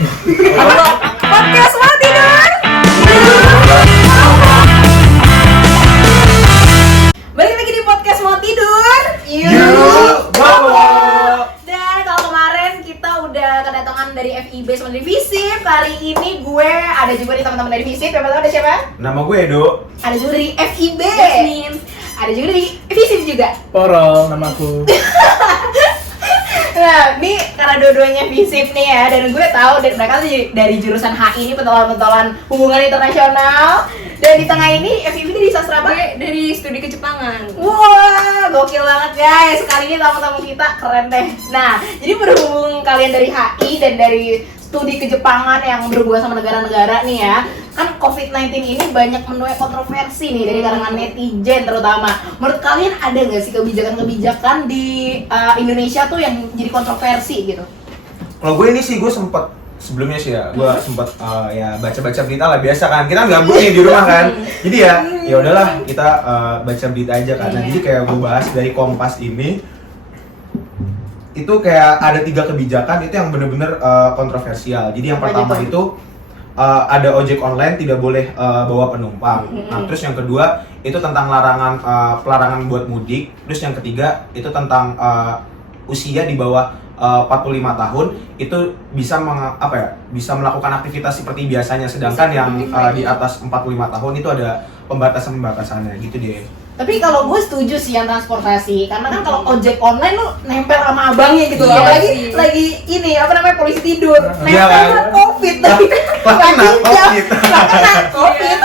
Podcast mau tidur. Balik lagi di podcast mau tidur. Yuk, bobo. Dan kalau kemarin kita udah kedatangan dari FIB sama dari Visip, kali ini gue ada juga nih teman-teman dari Visip. Yang pertama ada siapa? Nama gue Edo. Ada juga dari FIB. Jasmine. Ada juga dari Visip juga. Porol namaku. Nah, ini karena dua-duanya Visip nih ya, dan gue tahu dari mereka tuh dari jurusan HI ini pentolan-pentolan hubungan internasional. Dan di tengah ini FIB ini di sastra apa? Gue dari studi kejepangan. Wah, gokil banget guys. Kali ini tamu-tamu kita keren deh. Nah, jadi berhubung kalian dari HI dan dari studi kejepangan yang berhubungan sama negara-negara nih ya, kan COVID-19 ini banyak menuai kontroversi nih dari kalangan netizen terutama. Menurut kalian ada nggak sih kebijakan-kebijakan di Indonesia tuh yang jadi kontroversi gitu? Kalau gue ini sih gue sempet sebelumnya sih ya, gue sempet ya baca-baca berita lah, biasa kan kita gabut nih di rumah kan, jadi ya udahlah kita baca berita aja kan. Nah, jadi kayak gue bahas dari Kompas ini itu kayak ada 3 kebijakan itu yang bener-bener kontroversial. Jadi yang pertama itu ada ojek online tidak boleh bawa penumpang. Nah, terus yang kedua itu tentang pelarangan buat mudik. Terus yang ketiga itu tentang usia di bawah 45 tahun itu bisa bisa melakukan aktivitas seperti biasanya, sedangkan yang di atas 45 tahun itu ada pembatasannya gitu deh. Tapi kalau gue setuju sih yang transportasi, karena kan kalau ojek online lu nempel sama abangnya gitu loh. Iya Apalagi sih. lagi ini apa namanya polisi tidur, Iya nempel kan? kan COVID tapi kena COVID. kena COVID.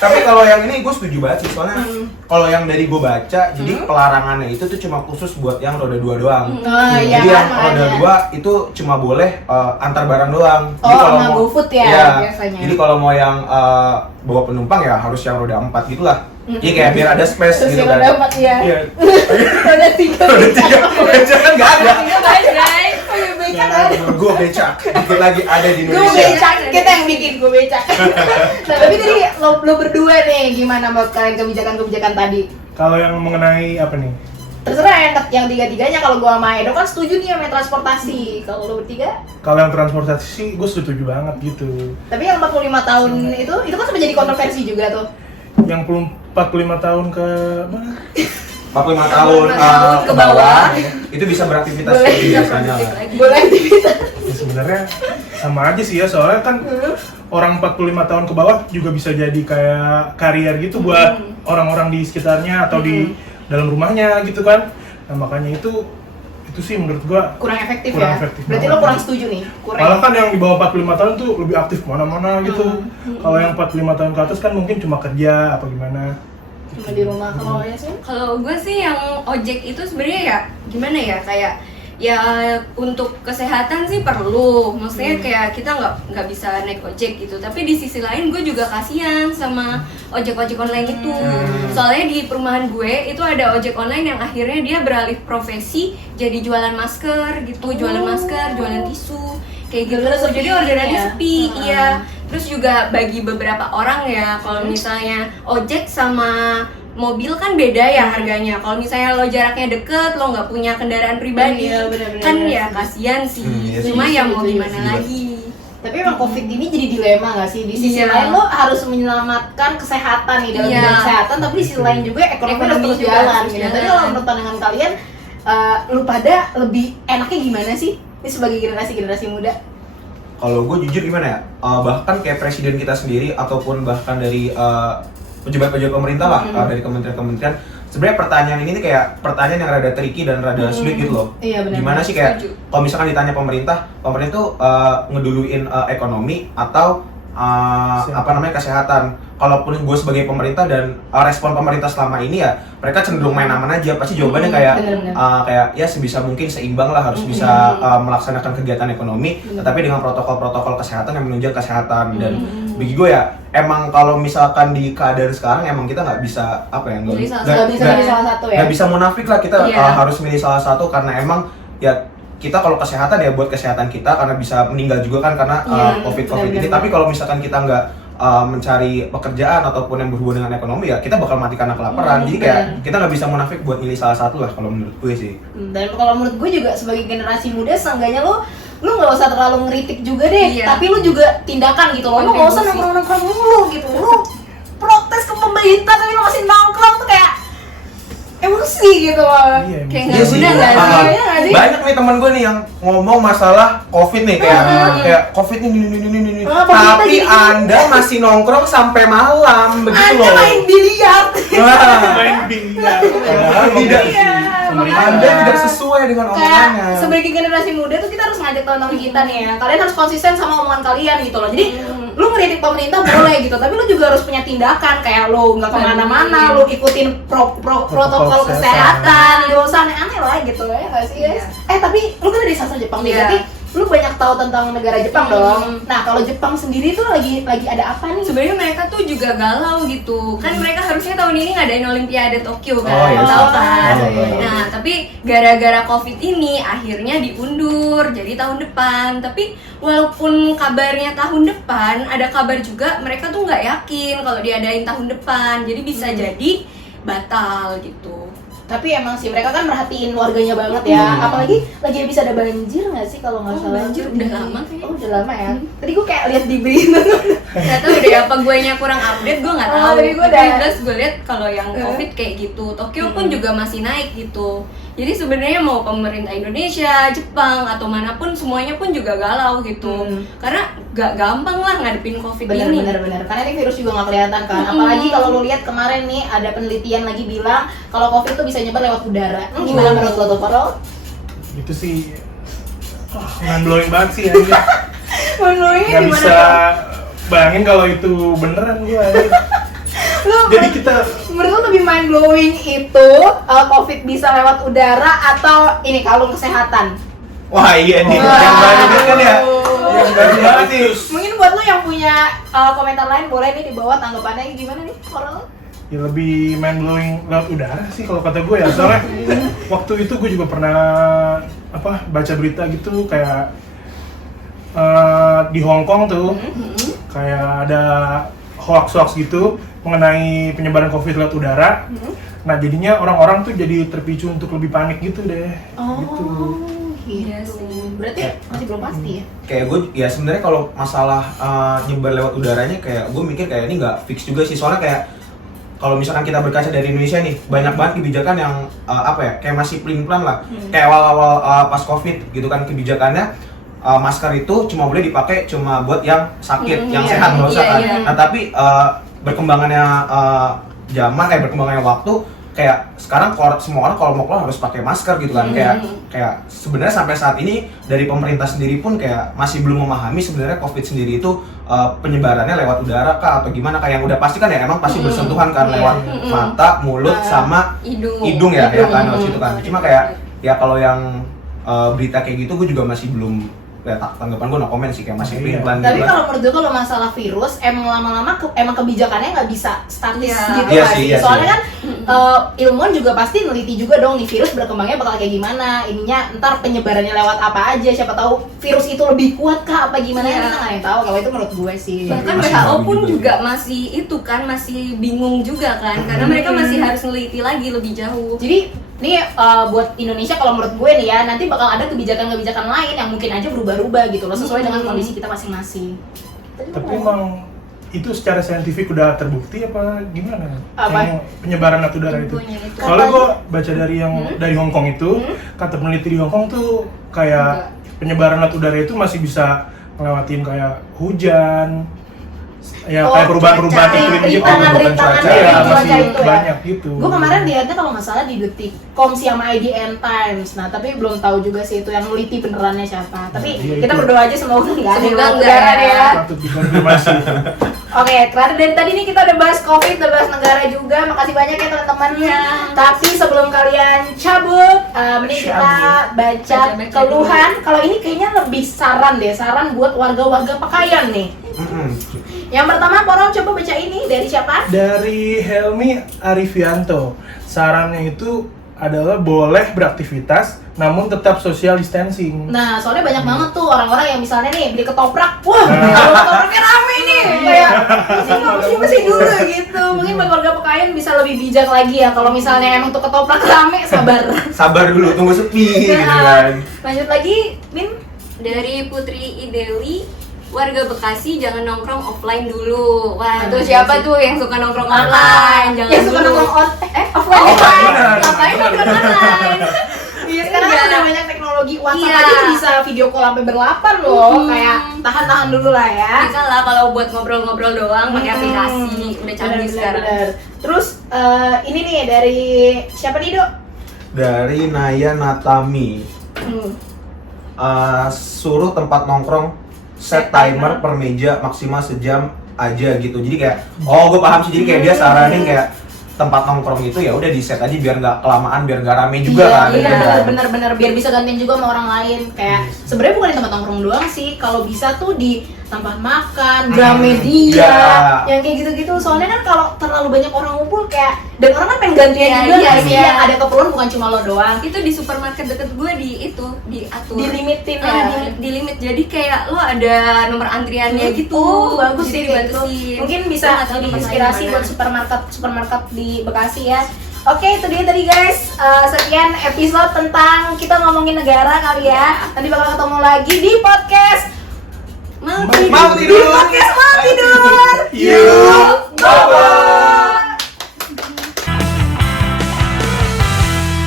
Tapi kalau yang ini gue setuju banget sih, soalnya kalau yang dari gue baca, jadi pelarangannya itu tuh cuma khusus buat yang roda 2 doang. Oh, iya Jadi yang kan, roda makanya. 2 itu cuma boleh antar barang doang. Oh, Jadi kalau sama mau GoFood ya, iya. biasanya. Jadi kalau mau yang bawa penumpang ya harus yang roda 4 gitulah. Jadi kayak biar ada space Terus gitu yang kan. roda 4 ya. Iya. Roda 3 Roda 3 beca kan enggak ada. Bajai. Oh iya becak ada. Gue becak. Dikit lagi ada di Gue Indonesia. becak, kita yang bikin gue becak. Nah tapi tadi lo berdua nih gimana menurut kalian kebijakan-kebijakan tadi? Kalau yang mengenai apa nih? Terserah yang tiga-tiganya. Kalau gue sama Edo kan setuju nih sama yang transportasi. Kalau lo bertiga? Kalau yang transportasi sih gue setuju banget gitu. Tapi yang 45 tahun itu kan sempat jadi kontroversi juga tuh. Yang 45 tahun ke mana? 45 tahun ke bawah itu bisa beraktivitas Boleh. seperti biasanya lah. Boleh aktivitas. Ya, sebenarnya sama aja sih ya, soalnya kan orang 45 tahun ke bawah juga bisa jadi kayak karier gitu buat orang-orang di sekitarnya atau di dalam rumahnya gitu kan. Nah, makanya itu sih menurut gua Kurang efektif Kurang ya? efektif Berarti banget. lo kurang setuju nih? malah kan yang di bawah 45 tahun tuh lebih aktif kemana-mana gitu. Kalau yang 45 tahun ke atas kan mungkin cuma kerja apa gimana. Cuma di rumah. Kalau ya sih? Kalau gue sih yang ojek itu sebenarnya ya gimana ya, kayak ya untuk kesehatan sih perlu, maksudnya kayak kita nggak bisa naik ojek gitu. Tapi di sisi lain gue juga kasihan sama ojek online itu. Soalnya di perumahan gue itu ada ojek online yang akhirnya dia beralih profesi jadi jualan masker gitu, jualan masker, jualan tisu kayak gitu. Bener-bener sepi Jadi orderannya ya? sepi, iya. Terus juga bagi beberapa orang ya, kalau misalnya ojek sama mobil kan beda ya harganya. Kalau misalnya lo jaraknya deket, lo nggak punya kendaraan pribadi, Iya, benar-benar. kan ya kasihan sih. Iya sih. Cuma ya mau Setuju, gimana setuju. lagi. Tapi emang COVID ini jadi dilema nggak sih? Di sisi Iya. lain lo harus menyelamatkan kesehatan nih dalam Iya. bidang kesehatan, tapi di sisi lain juga ekonomi harus Ekonomi terus juga jalan. harus Gitu. jalan. Tapi kalau menurut pandangan kalian, lu pada lebih enaknya gimana sih? Ini sebagai generasi muda. Kalau gue jujur gimana ya, bahkan kayak presiden kita sendiri ataupun bahkan dari pejabat-pejabat pemerintah lah, dari kementerian-kementerian, sebenarnya pertanyaan ini nih kayak pertanyaan yang rada tricky dan rada sulit gitu loh. Iya, benar. Gimana sih kayak Setuju. kalau misalkan ditanya pemerintah tuh ngeduluin ekonomi atau kesehatan. Kalaupun gue sebagai pemerintah dan respon pemerintah selama ini ya mereka cenderung main aman aja, pasti jawabannya kayak Bener-bener. kayak ya sebisa mungkin seimbang lah, harus bisa melaksanakan kegiatan ekonomi, tetapi dengan protokol-protokol kesehatan yang menunjang kesehatan. Dan bagi gue ya emang kalau misalkan di keadaan sekarang emang kita nggak bisa Milih salah Nggak bisa milih salah satu ya? nggak bisa munafik lah, kita Iya. harus milih salah satu karena emang ya kita kalau kesehatan ya buat kesehatan kita, karena bisa meninggal juga kan karena Iya, COVID ini. benar-benar. Tapi kalau misalkan kita nggak mencari pekerjaan ataupun yang berhubungan dengan ekonomi ya kita bakal mati karena kelaparan. Jadi kayak benar. kita nggak bisa munafik buat milih salah satu lah kalau menurut gue sih. Dan kalau menurut gue juga sebagai generasi muda, seenggaknya lo lu nggak usah terlalu ngeritik juga deh, Iya. tapi lu juga tindakan gitu loh. Lu nggak usah Kontribusi. nongkrong mulu gitu. Lu protes ke pemerintah tapi lu masih nongkrong tuh kayak emosi gitu loh. Iya, Kayak emang. Iya nggak sih, guna nggak ah, sih? Iya nggak sih? banyak nih teman gue nih yang ngomong masalah COVID nih kayak COVID nih ini. Ah, pemerintah Tapi jadi- Anda masih nongkrong sampai malam begitu Anda loh. main biliar. Wah, Main biliar. Tidak. Iya, Pemerintah. Anda tidak sesuai dengan kayak omongannya. sebagai generasi muda tuh kita harus ngajak teman-teman kita nih ya, kalian harus konsisten sama omongan kalian gitu loh. Jadi lu ngeritik pemerintah boleh gitu, tapi lu juga harus punya tindakan kayak lu nggak kemana-mana, lu ikutin protokol kesehatan, gak usah aneh-aneh lah gitu ya nggak sih guys? Tapi lu kan dari sastra Jepang nih, Iya. berarti lu banyak tahu tentang negara Jepang dong. Nah kalau Jepang sendiri tuh lagi ada apa nih? Sebenarnya mereka tuh juga galau gitu. Kan mereka harusnya tahun ini ngadain Olimpiade Tokyo kan. Oh, iya, Tahu sih. kan? Oh, iya. Nah, tapi gara-gara Covid ini akhirnya diundur jadi tahun depan. Tapi walaupun kabarnya tahun depan, ada kabar juga mereka tuh nggak yakin kalau diadain tahun depan. Jadi bisa jadi batal gitu. Tapi emang sih mereka kan merhatiin warganya banget ya. Apalagi lagi habis ada banjir nggak sih kalau nggak Oh, salah? banjir udah lama kayaknya. Oh, udah lama ya. Tadi gue kayak lihat di berita. Gak tahu deh apa guenya kurang update, gue nggak Oh, tahu. tadi gue Tapi udah- yang jelas gue lihat kalau yang Covid kayak gitu. Tokyo pun juga masih naik gitu. Jadi sebenarnya mau pemerintah Indonesia, Jepang atau manapun semuanya pun juga galau gitu. Karena gak gampang lah ngadepin Covid ini. Bener. Karena ini virus juga nggak kelihatan kan. Apalagi kalau lu lihat kemarin nih ada penelitian lagi bilang kalau COVID tuh bisa nyebar lewat udara. Gimana menurut lo tuh, Farol? Itu sih mind blowing banget sih ya. Menurutnya Nggak bisa bayangin kalau itu beneran gue. Jadi kita menurut lo lebih mind blowing itu COVID bisa lewat udara atau ini kalung kesehatan? Wah iya nih, Wow. yang baru ini kan ya. Yang baru banget nih. Mungkin buat lo yang punya komentar lain boleh nih di bawah tanggapannya gimana nih, Farol? ya lebih mind blowing lewat udara sih kalau kata gue ya. Soalnya waktu itu gue juga pernah baca berita gitu kayak di Hong Kong tuh kayak ada hoax gitu mengenai penyebaran COVID lewat udara. Nah jadinya orang-orang tuh jadi terpicu untuk lebih panik gitu deh. Gitu. Iya gitu. sih. Berarti masih belum pasti ya? Kayak gue ya sebenarnya kalau masalah nyebar lewat udaranya kayak gue mikir kayak ini nggak fix juga sih, soalnya kayak kalau misalkan kita berkaca dari Indonesia nih banyak banget kebijakan yang kayak masih pelin-pelan lah. Kayak awal-awal pas COVID gitu kan kebijakannya masker itu cuma boleh dipakai cuma buat yang sakit, yang iya, sehat nggak usah iya, kan. iya. Nah tapi berkembangannya zaman berkembangannya waktu kayak sekarang semua orang kalau mau keluar harus pakai masker gitu kan. Kayak sebenarnya sampai saat ini dari pemerintah sendiri pun kayak masih belum memahami sebenarnya COVID sendiri itu penyebarannya lewat udara kah atau gimana, kayak yang udah pasti kan ya emang pasti bersentuhan kan lewat mata, mulut sama hidung ya kan lewat situ kan. Cuma kayak ya kalau yang berita kayak gitu gue juga masih belum ya tanggapan gue no comment sih, kayak masih Iya. pelin-pelan Tapi gitu kalau menurut gue kalau masalah virus emang lama-lama emang kebijakannya nggak bisa statis Iya. gitu Iya nggak sih, sih? iya Soalnya sih. kan ilmuwan juga pasti neliti juga dong nih virus berkembangnya bakal kayak gimana, ininya ntar penyebarannya lewat apa aja, siapa tahu virus itu lebih kuat kah apa gimana, Iya. kita nggak ada yang tahu. Kalau itu menurut gue sih. Bahkan Masih WHO baru pun juga. juga masih itu kan masih bingung juga kan karena mereka masih harus neliti lagi lebih jauh. Jadi nih buat Indonesia kalau menurut gue nih ya nanti bakal ada kebijakan-kebijakan lain yang mungkin aja berubah-ubah gitu loh sesuai dengan kondisi kita masing-masing. Tapi emang itu secara saintifik udah terbukti apa gimana? Apa? Yang penyebaran lewat udara itu. Infonya itu. Soalnya gue baca dari yang dari Hong Kong itu, kata peneliti di Hong Kong tuh kayak penyebaran lewat udara itu masih bisa ngelewatin kayak hujan, ya Oh, kayak perubahan-perubahan cuaca, iklim gitu. rintangan Iya, cuaca masih itu ya. banyak gitu. Gue kemarin lihatnya kalau nggak salah di Detikcom sama IDN Times. Nah tapi belum tahu juga sih itu yang neliti benerannya siapa. Tapi Iya, kita itu. berdoa aja semoga nggak ada Semoga yang nggak udara ya. ya. Patut dikonfirmasi. Oke, karena dari tadi nih kita udah bahas COVID, udah bahas negara juga. Makasih banyak ya teman-teman. Tapi sebelum kalian cabut, mending kita baca Baca-baca keluhan. Kalau ini kayaknya lebih saran deh, saran buat warga-warga Pekayan nih. Yang pertama, Porol coba baca ini dari siapa? Dari Helmi Arifianto, sarannya itu adalah boleh beraktivitas namun tetap social distancing. Nah, soalnya banyak banget tuh orang-orang yang misalnya nih beli ketoprak, wah, kalau ketopraknya rame nih, kayak masih dulu gitu. Mungkin buat warga Pekayan bisa lebih bijak lagi ya. Kalau misalnya emang tuh ketoprak rame, sabar. Sabar dulu, tunggu sepi gitu kan. Lanjut lagi, Min. Dari Putri Ideli, warga Bekasi jangan nongkrong offline dulu. Wah, tuh siapa tuh yang suka nongkrong online? Jangan yang suka dulu. nongkrong offline. benar. Ngapain nongkrong online? Iya, sekarang kan Iya. udah banyak teknologi WhatsApp Iya. aja bisa video call sampai berlapan loh. Kayak tahan-tahan dulu lah ya. Bisa lah kalau buat ngobrol-ngobrol doang pakai aplikasi. Udah canggih sekarang. Bener. Terus ini nih dari siapa nih, Dok? Dari Naya Natami. Suruh tempat nongkrong set timer per meja maksimal sejam aja gitu. Jadi kayak gue paham sih, jadi kayak dia saranin kayak tempat nongkrong itu ya udah di set aja biar nggak kelamaan, biar nggak rame juga kan. Iya, gitu kan. bener-bener biar bisa gantian juga sama orang lain. Kayak sebenarnya bukan di tempat nongkrong doang sih, kalau bisa tuh di tempat makan, Gramedia, Iya. yang kayak gitu-gitu. Soalnya kan kalau terlalu banyak orang ngumpul kayak, dan orang kan pengen gantian Iya, juga iya, nggak sih, iya. yang ada keperluan bukan cuma lo doang. Itu di supermarket deket gue diatur. Dilimitin ya. Di limit, jadi kayak lo ada nomor antriannya gitu. Oh, bagus Jadi sih kayak gitu. dibatasin. Mungkin Lo bisa nggak tahu jadi tempat inspirasi lain buat mana. supermarket di Bekasi ya. Oke, itu dia tadi guys. Sekian episode tentang kita ngomongin negara kali ya. Nanti bakal ketemu lagi di podcast Mau Mau di tidur. podcast Mau Tidur.